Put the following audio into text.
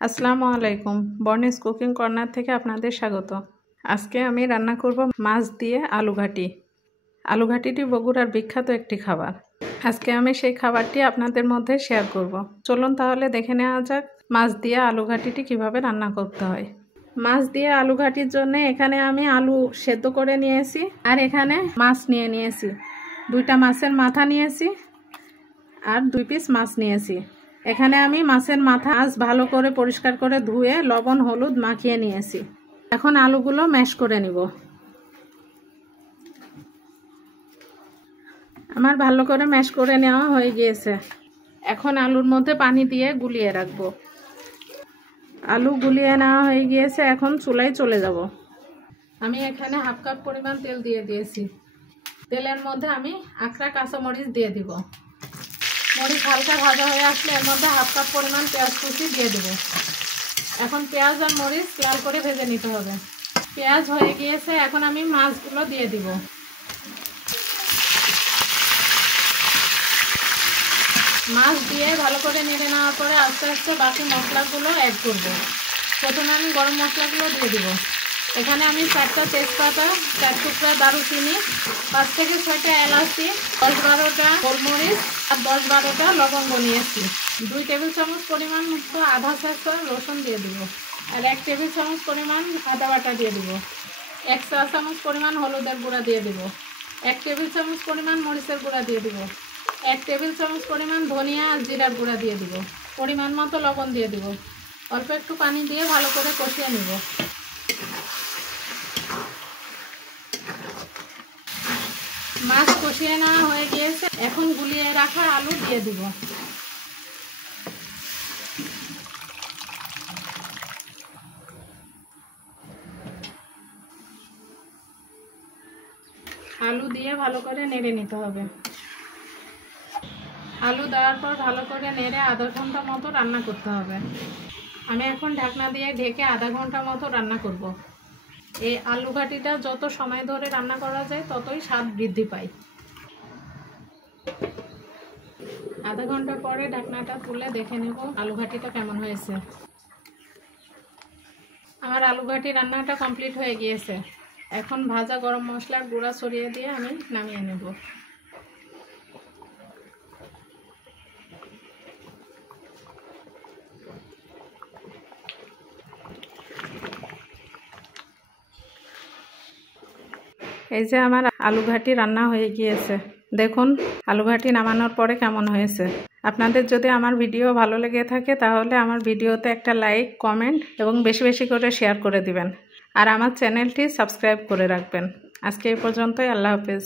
আসসালামু আলাইকুম। বর্ণিস cooking corner থেকে আপনাদের স্বাগত। আজকে আমি রান্না করব মাছ দিয়ে আলু ঘাটি। আলু ঘাটিটি বগুড়ার বিখ্যাত একটি খাবার। আজকে আমি সেই খাবারটি আপনাদের মধ্যে শেয়ার করব। চলুন তাহলে দেখে নেওয়া যাক মাছ দিয়ে আলু ঘাটিটি কিভাবে রান্না করতে হয়। মাছ দিয়ে আলু ঘাটির জন্য এখানে আমি আলু সেদ্ধ করে নিয়েছি, আর এখানে মাছ নিয়ে নিয়েছি। 2টা মাছের মাথা নিয়েছি আর 2 পিস মাছ নিয়েছি। এখানে আমি মাছের মাথা আজ ভালো করে পরিষ্কার করে ধুয়ে লবণ হলুদ মাখিয়ে নিয়েছি। এখন আলুগুলো ম্যাশ করে নিব। আমার ভালো করে ম্যাশ করে নেওয়া হয়ে গিয়েছে। এখন আলুর মধ্যে পানি দিয়ে গুলিয়ে রাখবো। আলু গুলিয়ে নেওয়া হয়ে গিয়েছে, এখন চুলায় চলে যাব। আমি এখানে 1/2 কাপ পরিমাণ তেল দিয়ে দিয়েছি। তেলের মধ্যে আমি আখড়া কাঁচামরিচ দিয়ে দিব। মরিচ হালকা ভাজা হয়ে আসলে এর মধ্যে 1/2 কাপ পরিমাণ পেঁয়াজ কুচি দিয়ে দেব। এখন পেঁয়াজ আর মরিচ লাল করে ভেজে নিতে হবে। পেঁয়াজ হয়ে গিয়েছে, এখন আমি মাছগুলো দিয়ে দিব। মাছ দিয়ে ভালো করে নেড়ে নেওয়ার পরে আস্তে আস্তে বাকি মশলাগুলো অ্যাড করব। প্রথমে আমি গরম মশলাগুলো দিয়ে দিব। এখানে আমি 4টা তেজপাতা, 4 টুকরা দারুচিনি, 5 থেকে 6টা এলাচি, 10-12টা গোলমরিচ আর 10-12টা লবঙ্গ নিয়েছি। 2 টেবিল চামচ পরিমাণ মতো আধা চা রসুন দিয়ে দিব, আর 1 টেবিল চামচ পরিমাণ আদা বাটা দিয়ে দিব। 1 চা চামচ পরিমাণ হলুদের গুঁড়া দিয়ে দিব। 1 টেবিল চামচ পরিমাণ মরিচের গুঁড়া দিয়ে দিব। 1 টেবিল চামচ পরিমাণ ধনিয়া আর জিরার গুঁড়া দিয়ে দিব। পরিমাণ মতো লবণ দিয়ে দিব। অল্প একটু পানি দিয়ে ভালো করে কষিয়ে নিব। মাছ কষিয়ে নেওয়া হয়ে গিয়েছে, এখন গুলিয়ে রাখা আলু দিয়ে দিব। আলু দিয়ে ভালো করে নেড়ে নিতে হবে। আলু দেওয়ার পর ভালো করে নেড়ে আধা ঘন্টা মতো রান্না করতে হবে। আমি এখন ঢাকনা দিয়ে ঢেকে আধা ঘন্টা মতো রান্না করব। এই আলু ঘাটিটা যত সময় ধরে রান্না করা যায় ততই স্বাদ বৃদ্ধি পায়। আধা ঘন্টা পরে ঢাকনাটা তুলে দেখে নেব আলু ঘাটিটা কেমন হয়েছে। আমার আলু ঘাটি রান্নাটা কমপ্লিট হয়ে গিয়েছে। এখন ভাজা গরম মশলার গুঁড়া ছড়িয়ে দিয়ে আমি নামিয়ে নেব। এই যে আমার আলু ঘাটি রান্না হয়ে গিয়েছে। দেখুন আলু ঘাটি নামানোর পরে কেমন হয়েছে। আপনাদের যদি আমার ভিডিও ভালো লেগে থাকে তাহলে আমার ভিডিওতে একটা লাইক, কমেন্ট এবং বেশি বেশি করে শেয়ার করে দিবেন। আর আমার চ্যানেলটি সাবস্ক্রাইব করে রাখবেন। আজকে এই পর্যন্তই। আল্লাহ হাফেজ।